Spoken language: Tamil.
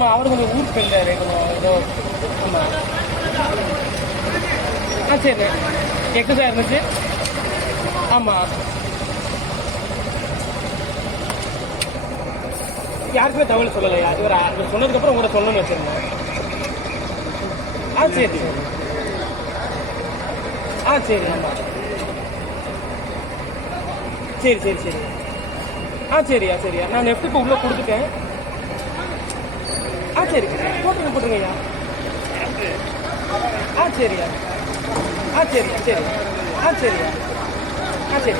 ஆமாம், அவர் கொஞ்சம் ஊருக்கு போயிருந்தாரு, கொஞ்சம் ஏதோ. ஆமாம். சரிண்ணே. எக்ஸசைஸ் இருந்துச்சு. ஆமாம். யாருக்குமே தகவல் சொல்லலையா? இவர் சொன்னதுக்கப்புறம் உங்கள்கிட்ட சொல்லணும்னு வச்சுருந்தேன். சரி சரி. சரி. ஆமாம். சரி சரி சரி. சரியா சரியா. நான் நெஃப்ட் இப்போ உள்ளே கொடுத்துட்டேன். சரி. போட்டுருங்கய்யா. சரியா. சரியா சரி. சரியா. சரி.